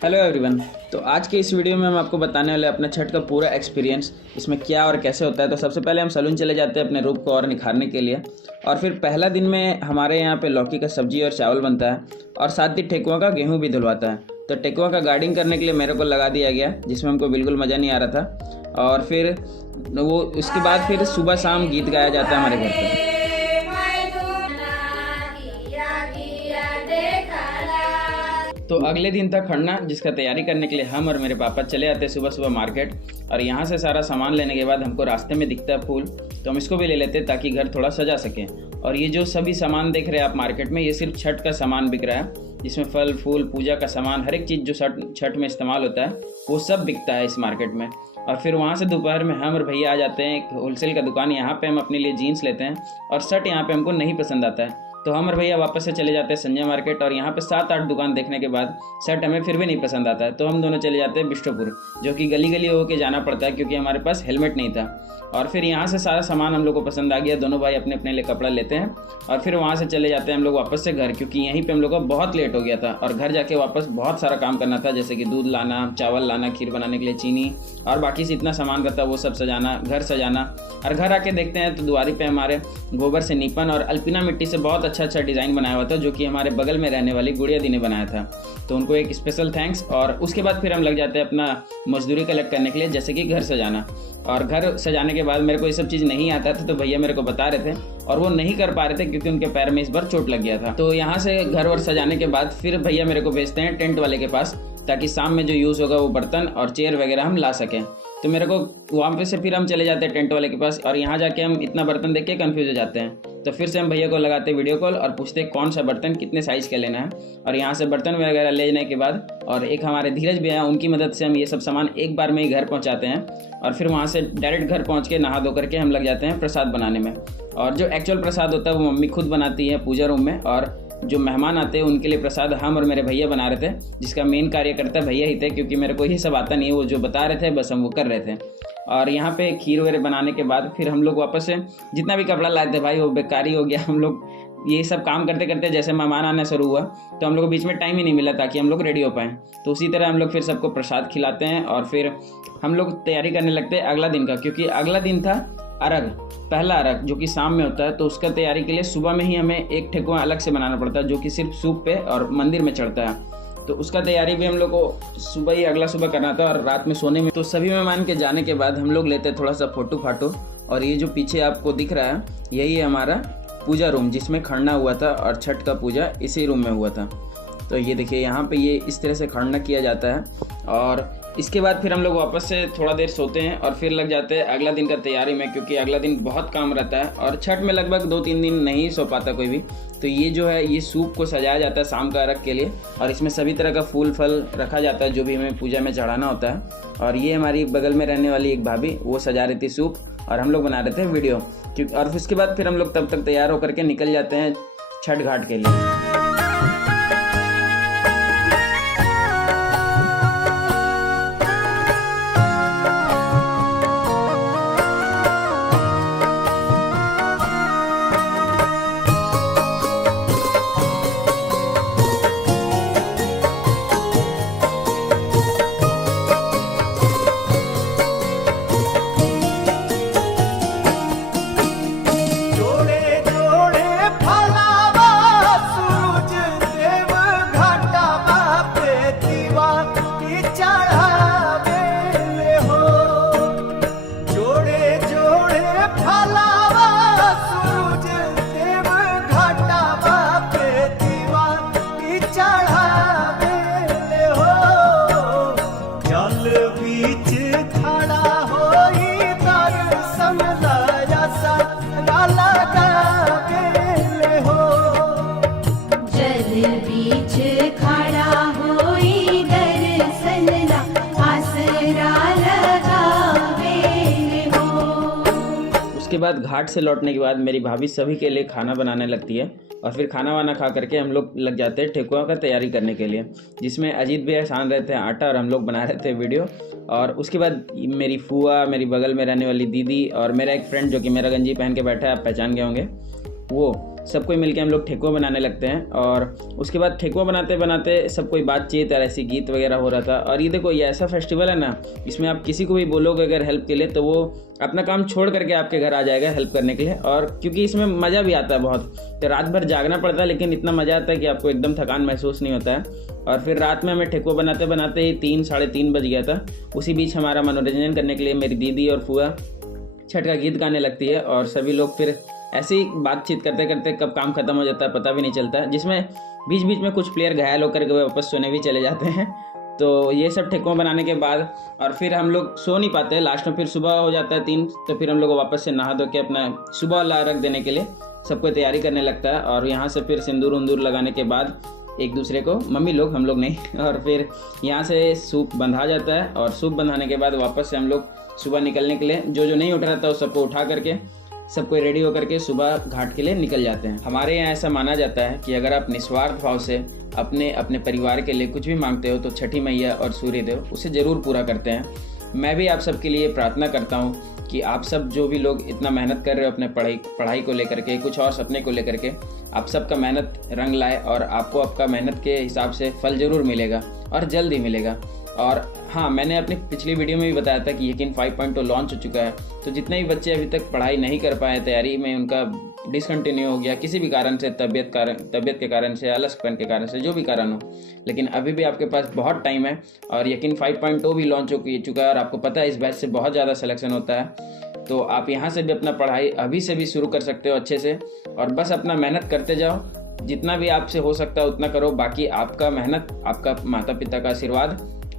Hello everyone. तो आज के इस वीडियो में हम आपको बताने वाले अपने छठ का पूरा एक्सपीरियंस, इसमें क्या और कैसे होता है। तो सबसे पहले हम सैलून चले जाते हैं अपने रूप को और निखारने के लिए, और फिर पहला दिन में हमारे यहाँ पे लौकी का सब्जी और चावल बनता है, और साथ ही ठेकुआ का गेहूँ भी धुलवाता है। तो ठेकुआ का गार्डिंग करने के लिए मेरे को लगा दिया गया, जिसमें हमको बिल्कुल मज़ा नहीं आ रहा था। और फिर वो उसके बाद फिर सुबह शाम गीत गाया जाता है हमारे घर पर। तो अगले दिन था खरना, जिसका तैयारी करने के लिए हम और मेरे पापा चले आते सुबह सुबह मार्केट, और यहाँ से सारा सामान लेने के बाद हमको रास्ते में दिखता है फूल, तो हम इसको भी ले लेते ताकि घर थोड़ा सजा सकें। और ये जो सभी सामान देख रहे हैं आप मार्केट में, ये सिर्फ छठ का सामान बिक रहा है, जिसमें फल फूल पूजा का सामान, हर एक चीज़ जो छठ में इस्तेमाल होता है वो सब बिकता है इस मार्केट में। और फिर वहाँ से दोपहर में हम और भैया आ जाते हैं एक होलसेल का दुकान, यहाँ पे हम अपने लिए जीन्स लेते हैं, और शर्ट यहाँ पे हमको नहीं पसंद आता है, तो हम और भैया वापस से चले जाते हैं संजय मार्केट। और यहाँ पे 7-8 दुकान देखने के बाद शर्ट हमें फिर भी नहीं पसंद आता है, तो हम दोनों चले जाते हैं बिष्टुपुर, जो कि गली गली होके जाना पड़ता है क्योंकि हमारे पास हेलमेट नहीं था। और फिर यहाँ से सारा सामान हम लोग को पसंद आ गया, दोनों भाई अपने अपने लिए कपड़ा लेते हैं, और फिर वहाँ से चले जाते हैं हम लोग वापस से घर, क्योंकि यहीं पे हम लोग का बहुत लेट हो गया था। और घर जाके वापस बहुत सारा काम करना था, जैसे कि दूध लाना, चावल लाना, खीर बनाने के लिए चीनी, और बाकी से इतना सामान रहता है वो सब सजाना, घर सजाना। और घर आके देखते हैं तो दुआरी पे हमारे गोबर से नीपन और अल्पिना मिट्टी से बहुत अच्छा डिज़ाइन बनाया हुआ था, जो कि हमारे बगल में रहने वाली गुड़िया दी ने बनाया था, तो उनको एक स्पेशल थैंक्स। और उसके बाद फिर हम लग जाते हैं अपना मजदूरी कलेक्ट करने के लिए, जैसे कि घर सजाना। और घर सजाने के बाद मेरे को ये सब चीज़ नहीं आता था, तो भैया मेरे को बता रहे थे, और वो नहीं कर पा रहे थे क्योंकि उनके पैर में इस बार चोट लग गया था। तो यहाँ से घर वर सजाने के बाद फिर भैया मेरे को भेजते हैं टेंट वाले के पास, ताकि शाम में जो यूज़ होगा वो बर्तन और चेयर वगैरह हम ला सकें। तो मेरे को वहाँ पे से फिर हम चले जाते हैं टेंट वाले के पास, और यहाँ जाके हम इतना बर्तन देख के कन्फ्यूज हो जाते हैं। तो फिर से हम भैया को लगाते वीडियो कॉल और पूछते हैं कौन सा बर्तन कितने साइज़ का लेना है। और यहाँ से बर्तन वगैरह लेने के बाद, और एक हमारे धीरज भैया, उनकी मदद से हम ये सब सामान एक बार में ही घर पहुँचाते हैं। और फिर वहाँ से डायरेक्ट घर पहुँच के नहा धो करके हम लग जाते हैं प्रसाद बनाने में। और जो एक्चुअल प्रसाद होता है वो मम्मी खुद बनाती है पूजा रूम में, और जो मेहमान आते हैं उनके लिए प्रसाद हम और मेरे भैया बना रहे थे, जिसका मेन कार्यकर्ता भैया ही थे, क्योंकि मेरे को ये सब आता नहीं है, वो जो बता रहे थे बस हम वो कर रहे थे। और यहाँ पे खीर वगैरह बनाने के बाद फिर हम लोग वापस से जितना भी कपड़ा लाए थे भाई वो बेकारी हो गया। हम लोग ये सब काम करते करते जैसे मेहमान आना शुरू हुआ, तो हम लोग को बीच में टाइम ही नहीं मिला ताकि हम लोग रेडी हो पाएँ। तो उसी तरह हम लोग फिर सबको प्रसाद खिलाते हैं, और फिर हम लोग तैयारी करने लगते हैं अगला दिन का, क्योंकि अगला दिन था अर्घ, पहला अर्घ, जो कि शाम में होता है। तो उसका तैयारी के लिए सुबह में ही हमें एक ठेकुआ अलग से बनाना पड़ता है, जो कि सिर्फ सूप पे और मंदिर में चढ़ता है। तो उसका तैयारी भी हम लोग को सुबह ही अगला सुबह करना था, और रात में सोने में। तो सभी मेहमान के जाने के बाद हम लोग लेते थोड़ा सा फोटो फाटो, और ये जो पीछे आपको दिख रहा है यही है हमारा पूजा रूम, जिसमें खरना हुआ था, और छठ का पूजा इसी रूम में हुआ था। तो ये देखिए यहाँ पे ये इस तरह से खरना किया जाता है। और इसके बाद फिर हम लोग वापस से थोड़ा देर सोते हैं, और फिर लग जाते हैं अगला दिन का तैयारी में, क्योंकि अगला दिन बहुत काम रहता है, और छठ में लगभग 2-3 दिन नहीं सो पाता कोई भी। तो ये जो है ये सूप को सजाया जाता है शाम का अर्घ के लिए, और इसमें सभी तरह का फूल फल रखा जाता है जो भी हमें पूजा में चढ़ाना होता है। और ये हमारी बगल में रहने वाली एक भाभी, वो सजा रही थी सूप, और हम लोग बना रहे थे वीडियो। क्योंकि और उसके बाद फिर हम लोग तब तक तैयार होकर के निकल जाते हैं छठ घाट के लिए। उसके बाद घाट से लौटने के बाद मेरी भाभी सभी के लिए खाना बनाने लगती है, और फिर खाना वाना खा करके हम लोग लग जाते हैं ठेकुआ का तैयारी करने के लिए, जिसमें अजीत भैया सान रहे थे आटा और हम लोग बना रहे थे वीडियो। और उसके बाद मेरी फूआ, मेरी बगल में रहने वाली दीदी, और मेरा एक फ्रेंड जो कि मेरा गंजी पहन के बैठा है, आप पहचान गए होंगे, वो सब कोई मिलके हम लोग ठेकुआ बनाने लगते हैं। और उसके बाद ठेकुआ बनाते बनाते सब कोई बातचीत और ऐसी गीत वगैरह हो रहा था। और ये देखो, ये ऐसा फेस्टिवल है ना, इसमें आप किसी को भी बोलोगे अगर हेल्प के लिए तो वो अपना काम छोड़ करके आपके घर आ जाएगा हेल्प करने के लिए। और क्योंकि इसमें मज़ा भी आता है बहुत, तो रात भर जागना पड़ता है, लेकिन इतना मज़ा आता है कि आपको एकदम थकान महसूस नहीं होता है। और फिर रात में हमें ठेकुआ बनाते बनाते ही 3 साढ़े 3 बज गया था। उसी बीच हमारा मनोरंजन करने के लिए मेरी दीदी और फूआ छठ का गीत गाने लगती है, और सभी लोग फिर ऐसे ही बातचीत करते करते कब काम खत्म हो जाता है पता भी नहीं चलता है, जिसमें बीच बीच में कुछ प्लेयर घायल होकर के वापस सोने भी चले जाते हैं। तो ये सब ठेकुआ बनाने के बाद और फिर हम लोग सो नहीं पाते, लास्ट में फिर सुबह हो जाता है 3, तो फिर हम लोग वापस से नहा धो के अपना सुबह वाला अर्घ देने के लिए सबको तैयारी करने लगता है। और यहाँ से फिर सिंदूर उंदूर लगाने के बाद एक दूसरे को, मम्मी लोग, हम लोग नहीं, और फिर यहाँ से सूप बंधा जाता है। और सूप बंधाने के बाद वापस से हम लोग सुबह निकलने के लिए जो नहीं उठ रहा था उस सबको उठा करके सबको रेडी होकर के सुबह घाट के लिए निकल जाते हैं। हमारे यहाँ ऐसा माना जाता है कि अगर आप निस्वार्थ भाव से अपने परिवार के लिए कुछ भी मांगते हो तो छठी मैया और सूर्यदेव उसे ज़रूर पूरा करते हैं। मैं भी आप सबके लिए प्रार्थना करता हूँ कि आप सब जो भी लोग इतना मेहनत कर रहे हो अपने पढ़ाई को लेकर के, कुछ और सपने को लेकर के, आप सबका मेहनत रंग लाए और आपको आपका मेहनत के हिसाब से फल ज़रूर मिलेगा और जल्द ही मिलेगा। और हाँ, मैंने अपनी पिछली वीडियो में भी बताया था कि यकीन 5.0 लॉन्च हो चुका है। तो जितने भी बच्चे अभी तक पढ़ाई नहीं कर पाए, तैयारी में उनका डिसकंटिन्यू हो गया किसी भी कारण से, तबीयत के कारण से, आलसपन के कारण से, जो भी कारण हो, लेकिन अभी भी आपके पास बहुत टाइम है। और यकीन 5.0 भी लॉन्च हो चुका है और आपको पता है इस बैच से बहुत ज़्यादा सिलेक्शन होता है। तो आप यहाँ से भी अपना पढ़ाई अभी से भी शुरू कर सकते हो अच्छे से, और बस अपना मेहनत करते जाओ, जितना भी आपसे हो सकता है उतना करो। बाकी आपका मेहनत, आपका माता पिता का आशीर्वाद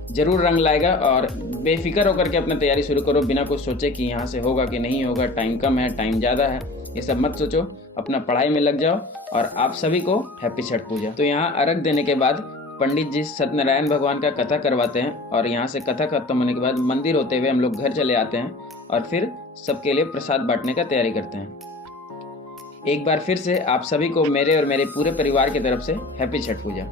ज़रूर रंग लाएगा। और बेफिक्र होकर के अपना तैयारी शुरू करो, बिना कुछ सोचे कि यहाँ से होगा कि नहीं होगा, टाइम कम है, टाइम ज़्यादा है, ये सब मत सोचो, अपना पढ़ाई में लग जाओ। और आप सभी को हैप्पी छठ पूजा। तो यहाँ अर्घ देने के बाद पंडित जी सत्यनारायण भगवान का कथा करवाते हैं, और यहाँ से कथा खत्म होने के बाद मंदिर होते हुए हम लोग घर चले आते हैं और फिर सबके लिए प्रसाद बांटने का तैयारी करते हैं। एक बार फिर से आप सभी को मेरे और मेरे पूरे परिवार की तरफ से हैप्पी छठ पूजा।